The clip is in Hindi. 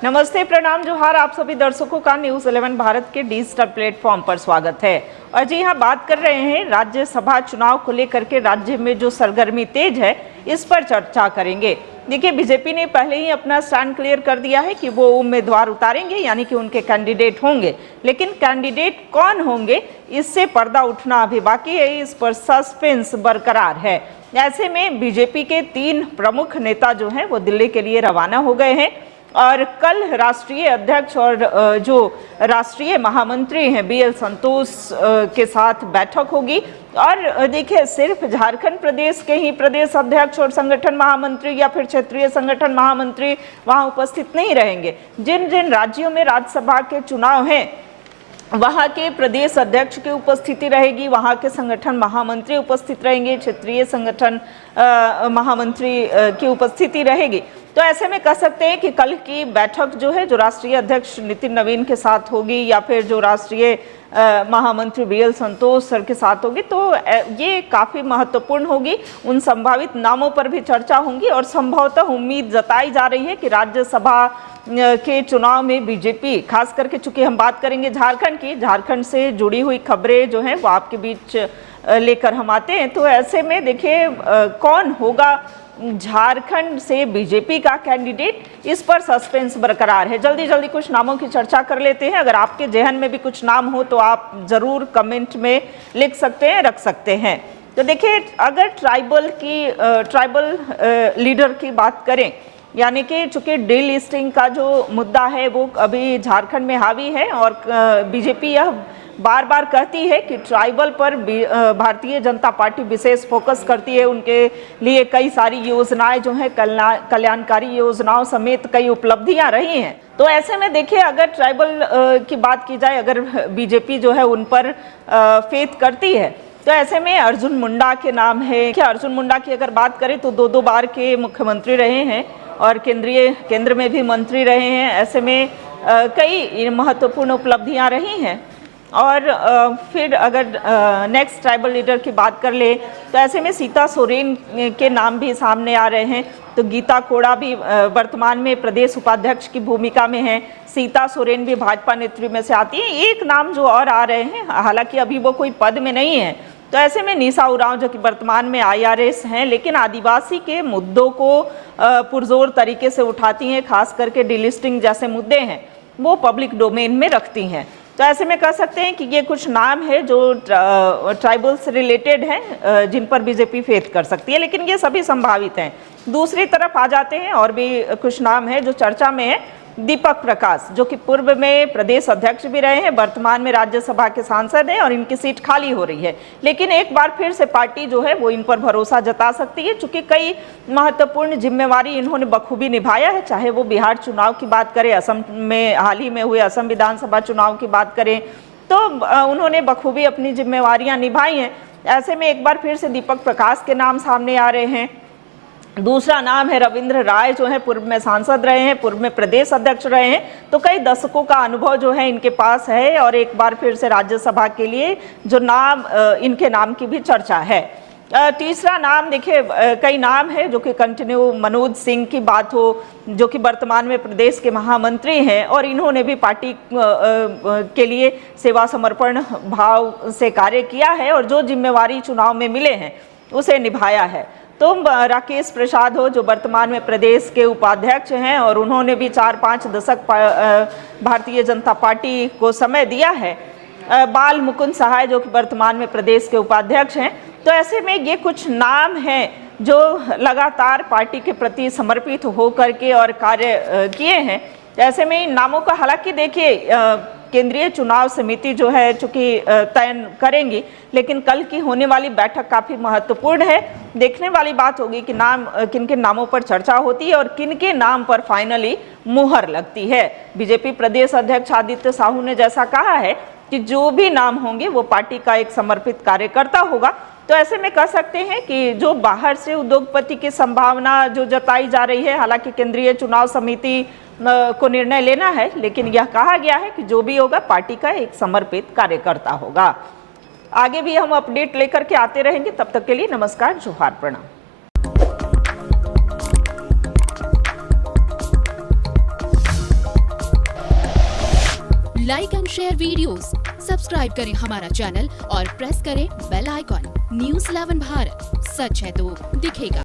नमस्ते, प्रणाम, जोहार। आप सभी दर्शकों का न्यूज़ 11 भारत के डिजिटल प्लेटफॉर्म पर स्वागत है। और जी हाँ, बात कर रहे हैं राज्यसभा चुनाव को लेकर के राज्य में जो सरगर्मी तेज है, इस पर चर्चा करेंगे। देखिए, बीजेपी ने पहले ही अपना स्टैंड क्लियर कर दिया है कि वो उम्मीदवार उतारेंगे, यानी कि उनके कैंडिडेट होंगे। लेकिन कैंडिडेट कौन होंगे, इससे पर्दा उठना अभी बाकी है, इस पर सस्पेंस बरकरार है। ऐसे में बीजेपी के 3 प्रमुख नेता जो हैं वो दिल्ली के लिए रवाना हो गए हैं और कल राष्ट्रीय अध्यक्ष और जो राष्ट्रीय महामंत्री हैं BL संतोष के साथ बैठक होगी। और देखिए, सिर्फ झारखंड प्रदेश के ही प्रदेश अध्यक्ष और संगठन महामंत्री या फिर क्षेत्रीय संगठन महामंत्री वहां उपस्थित नहीं रहेंगे। जिन जिन राज्यों में राज्यसभा के चुनाव हैं, वहाँ के प्रदेश अध्यक्ष की उपस्थिति रहेगी, वहाँ के संगठन महामंत्री उपस्थित रहेंगे, क्षेत्रीय संगठन महामंत्री की उपस्थिति रहेगी। तो ऐसे में कह सकते हैं कि कल की बैठक जो है, जो राष्ट्रीय अध्यक्ष नितिन नवीन के साथ होगी या फिर जो राष्ट्रीय महामंत्री BL संतोष सर के साथ होगी, तो ये काफ़ी महत्वपूर्ण होगी। उन संभावित नामों पर भी चर्चा होंगी और संभवतः उम्मीद जताई जा रही है कि राज्यसभा के चुनाव में बीजेपी, खास करके चूंकि हम बात करेंगे झारखंड की, झारखंड से जुड़ी हुई खबरें जो हैं वो आपके बीच लेकर हम आते हैं। तो ऐसे में देखिए, कौन होगा झारखंड से बीजेपी का कैंडिडेट, इस पर सस्पेंस बरकरार है। जल्दी जल्दी कुछ नामों की चर्चा कर लेते हैं। अगर आपके जहन में भी कुछ नाम हो तो आप ज़रूर कमेंट में लिख सकते हैं, रख सकते हैं। तो देखिए, अगर ट्राइबल लीडर की बात करें, यानी कि चूंकि डीलिस्टिंग का जो मुद्दा है वो अभी झारखंड में हावी है और बीजेपी यह बार बार कहती है कि ट्राइबल पर भारतीय जनता पार्टी विशेष फोकस करती है। उनके लिए कई सारी योजनाएं जो हैं, कल्याणकारी योजनाओं समेत कई उपलब्धियां रही हैं। तो ऐसे में देखिए, अगर ट्राइबल की बात की जाए, अगर बीजेपी जो है उन पर फेथ करती है, तो ऐसे में अर्जुन मुंडा के नाम है। क्या अर्जुन मुंडा की अगर बात करें तो 2 बार के मुख्यमंत्री रहे हैं और केंद्र में भी मंत्री रहे हैं। ऐसे में कई महत्वपूर्ण उपलब्धियां रही हैं। और फिर अगर नेक्स्ट ट्राइबल लीडर की बात कर ले, तो ऐसे में सीता सोरेन के नाम भी सामने आ रहे हैं। तो गीता कोड़ा भी वर्तमान में प्रदेश उपाध्यक्ष की भूमिका में है। सीता सोरेन भी भाजपा नेतृत्व में से आती है। एक नाम जो और आ रहे हैं, हालांकि अभी वो कोई पद में नहीं है, तो ऐसे में निशा उरांव, जो कि वर्तमान में IRS हैं, लेकिन आदिवासी के मुद्दों को पुरजोर तरीके से उठाती हैं, खास करके डीलिस्टिंग जैसे मुद्दे हैं वो पब्लिक डोमेन में रखती हैं। तो ऐसे में कह सकते हैं कि ये कुछ नाम है जो ट्राइबल से रिलेटेड हैं, जिन पर बीजेपी फेथ कर सकती है, लेकिन ये सभी संभावित हैं। दूसरी तरफ आ जाते हैं, और भी कुछ नाम है जो चर्चा में है। दीपक प्रकाश, जो कि पूर्व में प्रदेश अध्यक्ष भी रहे हैं, वर्तमान में राज्यसभा के सांसद हैं और इनकी सीट खाली हो रही है। लेकिन एक बार फिर से पार्टी जो है वो इन पर भरोसा जता सकती है, चूंकि कई महत्वपूर्ण जिम्मेवारी इन्होंने बखूबी निभाया है। चाहे वो बिहार चुनाव की बात करें, असम में हाल ही में हुए असम विधानसभा चुनाव की बात करें, तो उन्होंने बखूबी अपनी जिम्मेवारियां निभाई हैं। ऐसे में एक बार फिर से दीपक प्रकाश के नाम सामने आ रहे हैं। दूसरा नाम है रविंद्र राय, जो है पूर्व में सांसद रहे हैं, पूर्व में प्रदेश अध्यक्ष रहे हैं, तो कई दशकों का अनुभव जो है इनके पास है। और एक बार फिर से राज्यसभा के लिए जो नाम, इनके नाम की भी चर्चा है। तीसरा नाम देखिए, कई नाम है जो कि कंटिन्यू, मनोज सिंह की बात हो, जो कि वर्तमान में प्रदेश के महामंत्री हैं और इन्होंने भी पार्टी के लिए सेवा समर्पण भाव से कार्य किया है और जो जिम्मेवारी चुनाव में मिले हैं उसे निभाया है। तो राकेश प्रसाद हो, जो वर्तमान में प्रदेश के उपाध्यक्ष हैं और उन्होंने भी 4-5 दशक भारतीय जनता पार्टी को समय दिया है। बाल मुकुंद सहाय, जो कि वर्तमान में प्रदेश के उपाध्यक्ष हैं। तो ऐसे में ये कुछ नाम हैं जो लगातार पार्टी के प्रति समर्पित होकर के और कार्य किए हैं। ऐसे में इन नामों का, हालांकि देखिए, केंद्रीय चुनाव समिति जो है चूंकि तय करेंगी, लेकिन कल की होने वाली बैठक काफ़ी महत्वपूर्ण है। देखने वाली बात होगी कि नाम, किन किन नामों पर चर्चा होती है और किन के नाम पर फाइनली मुहर लगती है। बीजेपी प्रदेश अध्यक्ष आदित्य साहू ने जैसा कहा है कि जो भी नाम होंगे वो पार्टी का एक समर्पित कार्यकर्ता होगा। तो ऐसे में कह सकते हैं कि जो बाहर से उद्योगपति की संभावना जो जताई जा रही है, हालांकि केंद्रीय चुनाव समिति को निर्णय लेना है, लेकिन यह कहा गया है कि जो भी होगा पार्टी का एक समर्पित कार्यकर्ता होगा। आगे भी हम अपडेट लेकर के आते रहेंगे। तब तक के लिए नमस्कार, जोहार, प्रणाम। Like and share videos, subscribe करें हमारा चैनल और प्रेस करें बेल आइकॉन। News 11 भारत, सच है तो दिखेगा।